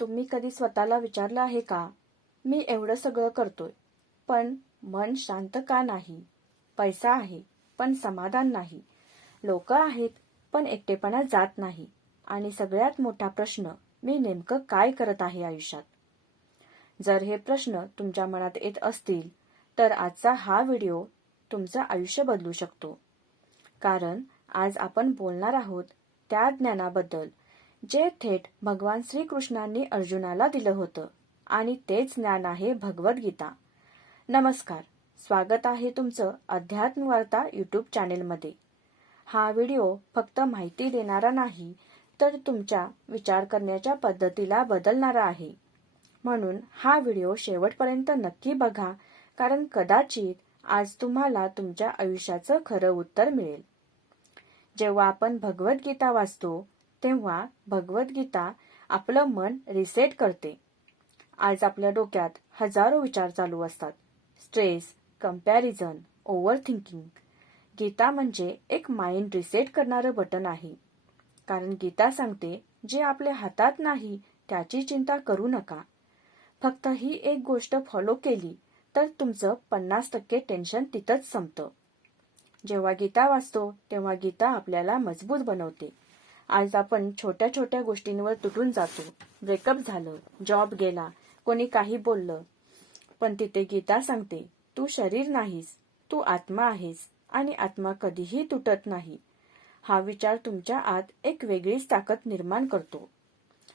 तुम्ही कधी स्वतःला विचारलं आहे का, मी एवढं सगळं करतोय, पण मन शांत का नाही? पैसा आहे, पण समाधान नाही. लोक आहेत, पण एकटेपणा जात नाही. आणि सगळ्यात मोठा प्रश्न, मी नेमकं काय करत आहे आयुष्यात? जर हे प्रश्न तुमच्या मनात येत असतील, तर आजचा हा व्हिडिओ तुमचं आयुष्य बदलू शकतो. कारण आज आपण बोलणार आहोत त्या ज्ञानाबद्दल, जे थेट भगवान श्रीकृष्णांनी अर्जुनाला दिलं होतं. आणि तेच ज्ञान आहे भगवद्गीता. नमस्कार, स्वागत आहे तुमचं अध्यात्म वार्ता यूट्यूब चॅनेलमध्ये. हा व्हिडिओ फक्त माहिती देणारा नाही, तर तुमच्या विचार करण्याच्या पद्धतीला बदलणारा आहे. म्हणून हा व्हिडिओ शेवटपर्यंत नक्की बघा, कारण कदाचित आज तुम्हाला तुमच्या आयुष्याचं खरं उत्तर मिळेल. जेव्हा आपण भगवद्गीता वाचतो, तेव्हा भगवद्गीता आपलं मन रिसेट करते. आज आपल्या डोक्यात हजारो विचार चालू असतात. Stress, comparison, over thinking. Gita म्हणजे एक माइंड रिसेट करणारं बटन आहे. कारण गीता सांगते, जे आपल्या हातात नाही त्याची चिंता करू नका. फक्त ही एक गोष्ट फॉलो केली तर तुमचं 50% टेन्शन तिथंच संपतं. जेव्हा गीता वाचतो, तेव्हा गीता आपल्याला मजबूत बनवते. आज आपण छोट्या छोट्या गोष्टींवर तुटून जातो. ब्रेकअप झालं, जॉब गेला, कोणी काही बोललं, पण तिथे गीता सांगते, तू शरीर नाहीस, तू आत्मा आहेस आणि आत्मा कधीही तुटत नाही. हा विचार तुमच्या आत एक वेगळीच ताकद निर्माण करतो.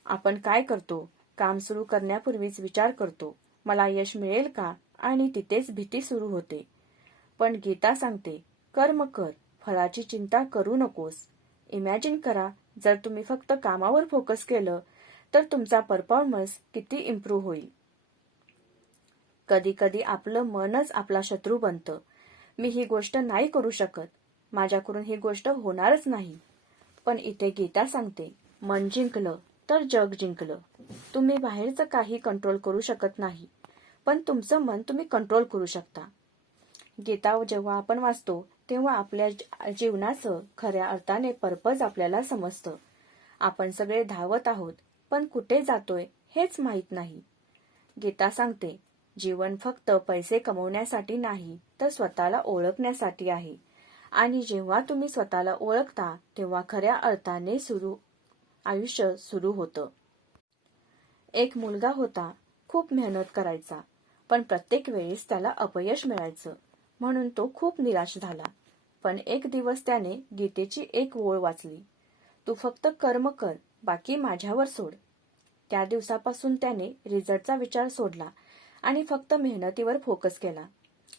आपण काय करतो? काम सुरू करण्यापूर्वीच विचार करतो, मला यश मिळेल का? आणि तिथेच भीती सुरू होते. पण गीता सांगते, कर्म कर, फळाची चिंता करू नकोस. इमॅजिन करा, जर तुम्ही फक्त कामावर फोकस केलं तर तुमचा परफॉर्मन्स किती इम्प्रूव्ह होईल. कधी कधी आपलं मनच आपला शत्रू बनतं. मी ही गोष्ट नाही करू शकत, माझ्याकडून ही गोष्ट होणारच नाही. पण इथे गीता सांगते, मन जिंकलं तर जग जिंकलं. तुम्ही बाहेरचं काही कंट्रोल करू शकत नाही, पण तुमचं मन तुम्ही कंट्रोल करू शकता. गीता जेव्हा आपण वाचतो, तेव्हा आपल्या जीवनाचं खऱ्या अर्थाने पर्पज आपल्याला समजतं. आपण सगळे धावत आहोत, पण कुठे जातोय हेच माहीत नाही. गीता सांगते, जीवन फक्त पैसे कमवण्यासाठी नाही, तर स्वतःला ओळखण्यासाठी आहे. आणि जेव्हा तुम्ही स्वतःला ओळखता, तेव्हा खऱ्या अर्थाने आयुष्य सुरू होतं. एक मुलगा होता, खूप मेहनत करायचा, पण प्रत्येक वेळेस त्याला अपयश मिळायचं. म्हणून तो खूप निराश झाला. पण एक दिवस त्याने गीतेची एक ओळ वाचली, तू फक्त कर्म कर, बाकी माझ्यावर सोड. त्या दिवसापासून त्याने रिझल्टचा विचार सोडला आणि फक्त मेहनतीवर फोकस केला.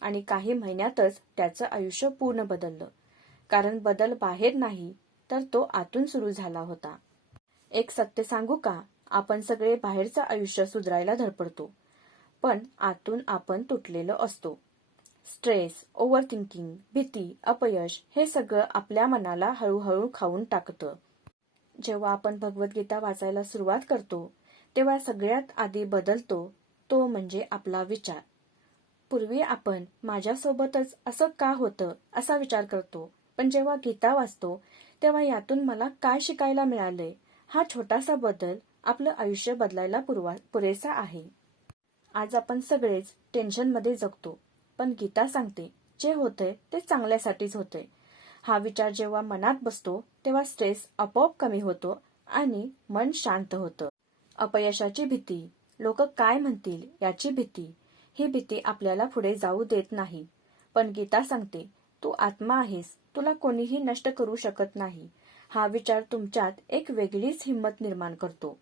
आणि काही महिन्यातच त्याचं आयुष्य पूर्ण बदललं. कारण बदल बाहेर नाही, तर तो आतून सुरू झाला होता. एक सत्य सांगू का, आपण सगळे बाहेरचं आयुष्य सुधारायला धडपडतो, पण आतून आपण तुटलेलो असतो. स्ट्रेस, ओव्हर थिंकिंग, भीती, अपयश हे सगळं आपल्या मनाला हळूहळू खाऊन टाकतं. जेव्हा आपण भगवद्गीता वाचायला सुरुवात करतो, तेव्हा सगळ्यात आधी बदलतो तो म्हणजे आपला विचार. पूर्वी आपण माझ्यासोबतच असं का होतं असा विचार करतो, पण जेव्हा गीता वाचतो, तेव्हा यातून मला काय शिकायला मिळालंय, हा छोटासा बदल आपलं आयुष्य बदलायला पुरेसा आहे. आज आपण सगळेच टेन्शनमध्ये जगतो, पण गीता सांगते, जे होतंय ते चांगल्यासाठीच होतंय. हा विचार जेव्हा मनात बसतो, तेव्हा स्ट्रेस आपोआप कमी होतो आणि मन शांत होतं. अपयशाची भीती, लोक काय म्हणतील याची भीती, ही भीती आपल्याला पुढे जाऊ देत नाही. पण गीता सांगते, तू आत्मा आहेस, तुला कोणीही नष्ट करू शकत नाही. हा विचार तुमच्यात एक वेगळीच हिंमत निर्माण करतो.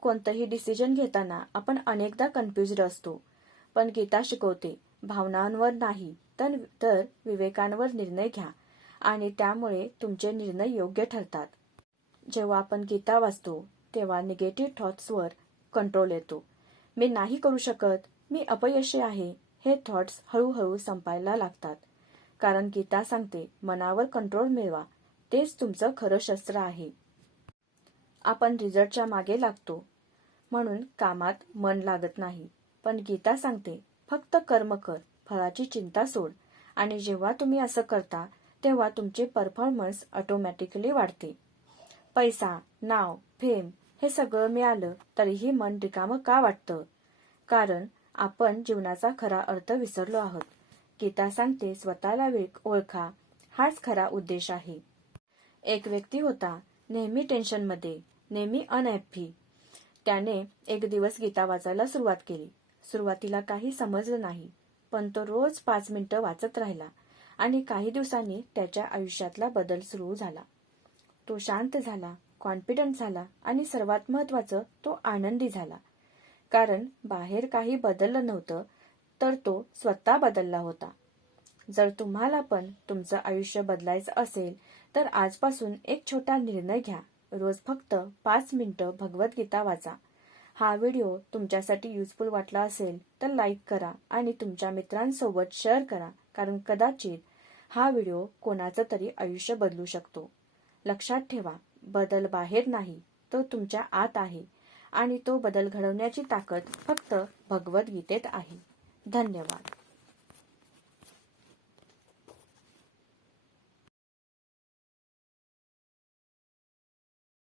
कोणतंही डिसिजन घेताना आपण अनेकदा कन्फ्युज्ड असतो, पण गीता शिकवते, भावनांवर नाही तर विवेकांवर निर्णय घ्या आणि त्यामुळे तुमचे निर्णय योग्य ठरतात. जेव्हा आपण गीता वाचतो, तेव्हा निगेटिव्ह थॉट्सवर कंट्रोल येतो. मी नाही करू शकत, मी अपयशी आहे, हे थॉट्स हळूहळू संपायला लागतात. कारण गीता सांगते, मनावर कंट्रोल मिळवा, तेच तुमचं खरं शस्त्र आहे. आपण रिझल्टच्या मागे लागतो, म्हणून कामात मन लागत नाही. पण गीता सांगते, फक्त कर्म कर, फळाची चिंता सोड. आणि जेव्हा तुम्ही असं करता, तेव्हा तुमचे परफॉर्मन्स ऑटोमॅटिकली वाढते. पैसा, नाव, फेम हे सगळं मिळालं तरीही मन रिकामं का वाटतं? कारण आपण जीवनाचा खरा अर्थ विसरलो आहोत. गीता सांगते, स्वतःला ओळखा, हाच खरा उद्देश आहे. एक व्यक्ती होता, नेहमी टेन्शनमध्ये, नेहमी अनहॅप्पी. त्याने एक दिवस गीता वाचायला सुरुवात केली. सुरुवातीला काही समजलं नाही, पण तो रोज 5 मिनिटं वाचत राहिला आणि काही दिवसांनी त्याच्या आयुष्यातला बदल सुरू झाला. तो शांत झाला, कॉन्फिडंट झाला आणि सर्वात महत्त्वाचं, तो आनंदी झाला. कारण बाहेर काही बदललं नव्हतं, तर तो स्वतः बदलला होता. जर तुम्हाला पण तुमचं आयुष्य बदलायचं असेल तर आजपासून एक छोटा निर्णय घ्या. रोज फक्त 5 मिनिटं भगवद्गीता वाचा. हा व्हिडिओ तुमच्यासाठी युजफुल वाटला असेल तर लाईक करा आणि तुमच्या मित्रांसोबत शेअर करा, कारण कदाचित हा व्हिडिओ कोणाचं तरी आयुष्य बदलू शकतो. लक्षात ठेवा, बदल बाहेर नाही, तो तुमच्या आत आहे आणि तो बदल घडवण्याची ताकद फक्त भगवद्गीतेत आहे. धन्यवाद.